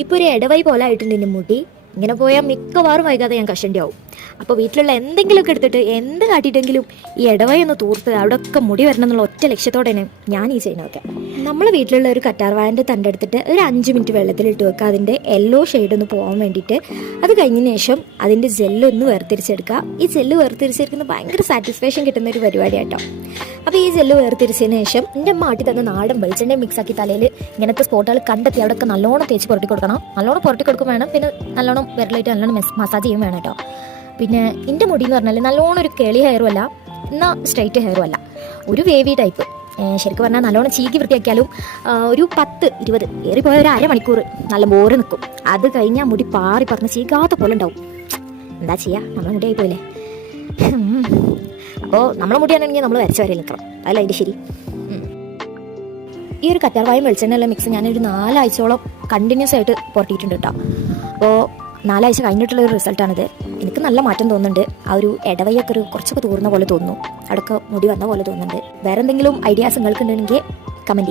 ഇപ്പോൾ ഒരു ഇടവൈ പോലെ ആയിട്ടുണ്ട് എൻ്റെ മുടി. ഇങ്ങനെ പോയാൽ മിക്കവാറും വൈകാതെ ഞാൻ കഷണ്ടിയാവും. അപ്പോൾ വീട്ടിലുള്ള എന്തെങ്കിലുമൊക്കെ എടുത്തിട്ട് എന്ത് കാട്ടിയിട്ടെങ്കിലും ഈ ഇടവൈ ഒന്ന് തൂർത്ത് അവിടെയൊക്കെ മുടി വരണം എന്നുള്ള ഒറ്റ ലക്ഷ്യത്തോടെയാണ് ഞാൻ ഈ ചെയ്യുന്നതൊക്കെ. നമ്മൾ വീട്ടിലുള്ള ഒരു കറ്റാർവാഴൻ്റെ തണ്ട് എടുത്തിട്ട് ഒരു 5 മിനിറ്റ് വെള്ളത്തിലിട്ട് വെക്കുക, അതിൻ്റെ യെല്ലോ ഷെയ്ഡ് ഒന്ന് പോകാൻ വേണ്ടിയിട്ട്. അത് കഴിഞ്ഞതിന് ശേഷം അതിൻ്റെ ജെല്ലൊന്ന് വേർതിരിച്ചെടുക്കുക. ഈ ജെല്ല് വേർതിരിച്ചെടുക്കുന്ന ഭയങ്കര സാറ്റിസ്ഫാക്ഷൻ കിട്ടുന്ന ഒരു പരിപാടിയാട്ടോ. അപ്പോൾ ഈ ജെല്ല് വേർതിരിച്ചതിന് ശേഷം എൻ്റെ അമ്മ ആട്ടി തന്ന നാടൻ വെളിച്ചെണ്ണ മിക്സാക്കി തലയിൽ ഇങ്ങനത്തെ സ്പോട്ടുകൾ കണ്ടെത്തി അവിടെയൊക്കെ നല്ലോണം തേച്ച് പുരട്ടി കൊടുക്കണം. നല്ലോണം പുരട്ടി കൊടുക്കും വേണം. പിന്നെ നല്ലോണം വിരലായിട്ട് നല്ലോണം മസാജ് ചെയ്യും വേണം കേട്ടോ. പിന്നെ എൻ്റെ മുടി എന്ന് പറഞ്ഞാൽ നല്ലോണം ഒരു കേളി ഹെയറും അല്ല, എന്നാൽ സ്ട്രൈറ്റ് ഹെയറും അല്ല, ഒരു വേവി ടൈപ്പ്. ശരിക്കും പറഞ്ഞാൽ നല്ലോണം ചീക്കി വൃത്തിയാക്കിയാലും ഒരു 10-20 ഏറിപ്പോയ ഒരു അരമണിക്കൂർ നല്ല ബോറ് നിൽക്കും. അത് കഴിഞ്ഞാൽ മുടി പാറി പറഞ്ഞ് ചീകാത്ത പോലെ ഉണ്ടാവും. എന്താ ചെയ്യുക, നമ്മളെ മുടി ആയിപ്പോയില്ലേ. അപ്പോൾ നമ്മളെ മുടിയാണെങ്കിൽ നമ്മൾ വരച്ച വരയിൽ നിൽക്കണം, അതല്ല അതിൻ്റെ ശരി. ഈ ഒരു കറ്റാർവാഴയും വെളിച്ചെണ്ണയുള്ള മിക്സ് ഞാനൊരു 4 ആഴ്ചയോളം കണ്ടിന്യൂസ് ആയിട്ട് പുരട്ടിയിട്ടുണ്ട് കേട്ടോ. അപ്പോൾ 4 ആഴ്ച കഴിഞ്ഞിട്ടുള്ള ഒരു റിസൾട്ടാണിത്. എനിക്ക് നല്ല മാറ്റം തോന്നുന്നുണ്ട്. ആ ഒരു ഇടവയൊക്കെ ഒരു കുറച്ചൊക്കെ തൂർന്ന പോലെ തോന്നുന്നു, അവിടെയൊക്കെ മുടി വന്ന പോലെ തോന്നുന്നുണ്ട്. വേറെ എന്തെങ്കിലും ഐഡിയാസ് നിങ്ങൾക്കുണ്ടെങ്കിൽ കമൻറ്റ് ചെയ്യുക.